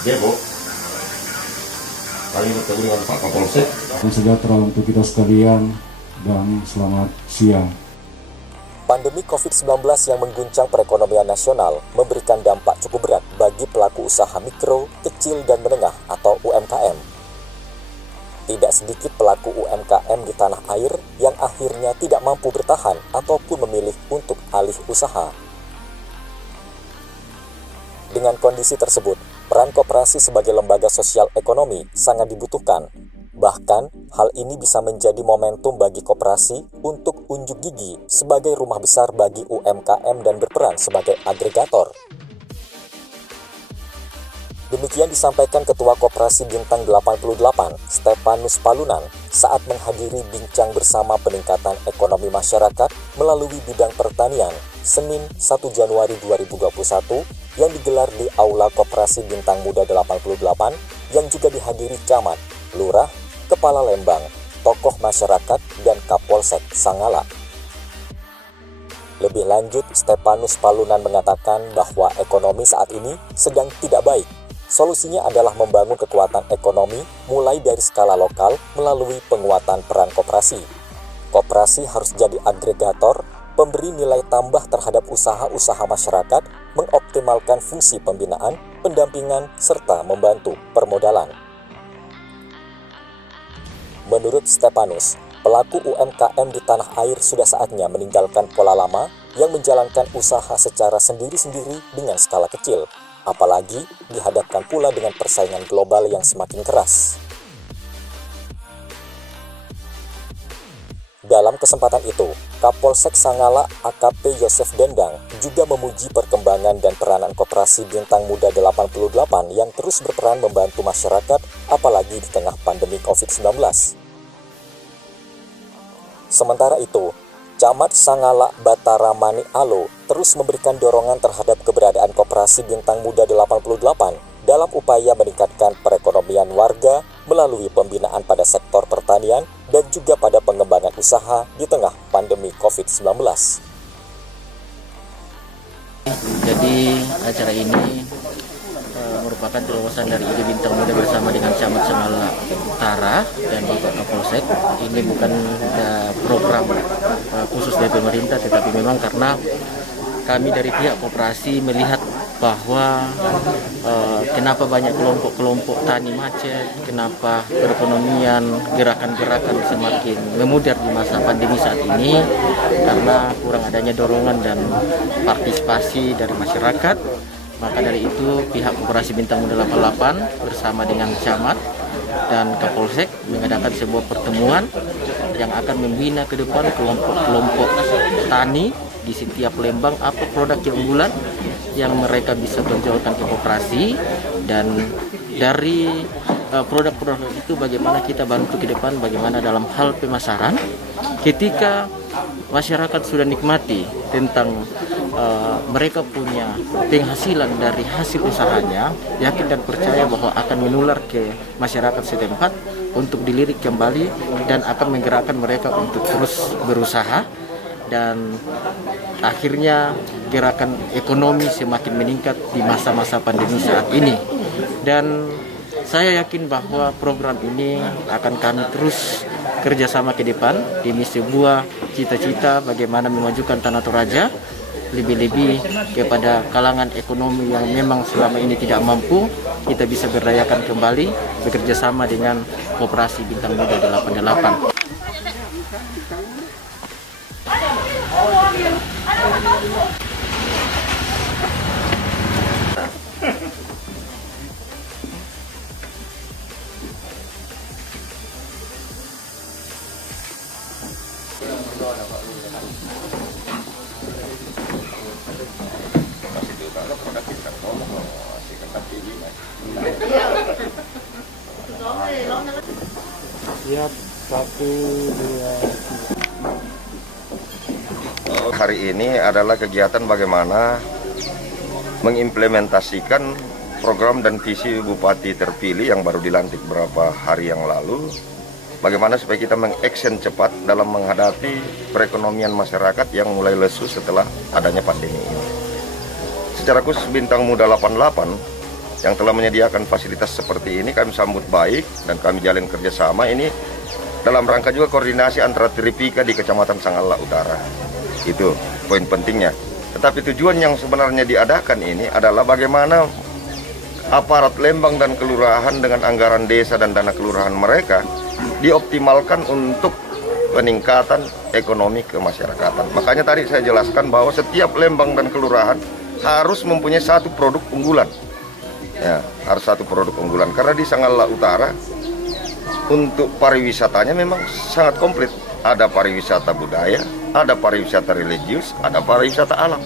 Depok. Kami bertemu dengan Pak Kapolsek. Sejahtera untuk kita sekalian dan selamat siang. Pandemi COVID-19 yang mengguncang perekonomian nasional memberikan dampak cukup berat bagi pelaku usaha mikro, kecil, dan menengah atau UMKM. Tidak sedikit pelaku UMKM di tanah air yang akhirnya tidak mampu bertahan ataupun memilih untuk alih usaha. Dengan kondisi tersebut, peran koperasi sebagai lembaga sosial ekonomi sangat dibutuhkan. Bahkan, hal ini bisa menjadi momentum bagi koperasi untuk unjuk gigi sebagai rumah besar bagi UMKM dan berperan sebagai agregator. Demikian disampaikan Ketua Koperasi Bintang 88, Stepanus Palunan, saat menghadiri bincang bersama peningkatan ekonomi masyarakat melalui bidang pertanian, Senin 1 Januari 2021, yang digelar di Aula Koperasi Bintang Muda 88, yang juga dihadiri camat, lurah, kepala Lembang, tokoh masyarakat, dan Kapolsek Sanggala. Lebih lanjut, Stepanus Palunan mengatakan bahwa ekonomi saat ini sedang tidak baik. Solusinya adalah membangun kekuatan ekonomi mulai dari skala lokal melalui penguatan peran koperasi. Koperasi harus jadi agregator, pemberi nilai tambah terhadap usaha-usaha masyarakat, mengoptimalkan fungsi pembinaan, pendampingan, serta membantu permodalan. Menurut Stepanus, pelaku UMKM di tanah air sudah saatnya meninggalkan pola lama yang menjalankan usaha secara sendiri-sendiri dengan skala kecil, apalagi dihadapkan pula dengan persaingan global yang semakin keras. Dalam kesempatan itu, Kapolsek Sanggala AKP Yosef Dendang juga memuji perkembangan dan peranan Koperasi Bintang Muda 88 yang terus berperan membantu masyarakat, apalagi di tengah pandemi COVID-19. Sementara itu, Camat Sanggala Batara Mani Alo terus memberikan dorongan terhadap keberadaan Koperasi Bintang Muda 88 dalam upaya meningkatkan perekonomian warga melalui pembinaan pada sektor pertanian dan juga pada pengembangan usaha di tengah pandemi COVID-19. Jadi acara ini merupakan terobosan dari ide Bintang Muda bersama dengan Camat Sanggala Utara dan Bapak Kapolsek. Ini bukan program khusus dari pemerintah, tetapi memang karena kami dari pihak koperasi melihat bahwa kenapa banyak kelompok-kelompok tani macet, kenapa perekonomian gerakan-gerakan semakin memudar di masa pandemi saat ini, karena kurang adanya dorongan dan partisipasi dari masyarakat. Maka dari itu pihak Koperasi Bintang Muda 88 bersama dengan Camat dan Kapolsek mengadakan sebuah pertemuan yang akan membina ke depan kelompok-kelompok tani di setiap Lembang apa produk keunggulan yang mereka bisa tonjolkan ke koperasi, dan dari produk-produk itu bagaimana kita bantu ke depan, bagaimana dalam hal pemasaran ketika masyarakat sudah nikmati tentang mereka punya penghasilan dari hasil usahanya, yakin dan percaya bahwa akan menular ke masyarakat setempat untuk dilirik kembali dan akan menggerakkan mereka untuk terus berusaha, dan akhirnya gerakan ekonomi semakin meningkat di masa-masa pandemi saat ini. Dan saya yakin bahwa program ini akan kami terus kerjasama ke depan demi sebuah cita-cita bagaimana memajukan Tanah Toraja, lebih-lebih kepada kalangan ekonomi yang memang selama ini tidak mampu, kita bisa berdayakan kembali bekerja sama dengan Koperasi Bintang Muda 88. Siap, 1, 2. Hari ini adalah kegiatan bagaimana mengimplementasikan program dan visi Bupati terpilih yang baru dilantik beberapa hari yang lalu. Bagaimana supaya kita meng-action cepat dalam menghadapi perekonomian masyarakat yang mulai lesu setelah adanya pandemi ini. secara khusus Bintang Muda 88 yang telah menyediakan fasilitas seperti ini kami sambut baik dan kami jalin kerjasama ini dalam rangka juga koordinasi antara Tripika di Kecamatan Sanggala Utara. Itu poin pentingnya. Tetapi tujuan yang sebenarnya diadakan ini adalah bagaimana aparat Lembang dan kelurahan dengan anggaran desa dan dana kelurahan mereka dioptimalkan untuk peningkatan ekonomi kemasyarakatan. Makanya tadi saya jelaskan bahwa setiap Lembang dan kelurahan harus mempunyai satu produk unggulan. Ya, harus satu produk unggulan. Karena di Sanggala Utara untuk pariwisatanya memang sangat komplit. Ada pariwisata budaya, ada pariwisata religius, ada pariwisata alam.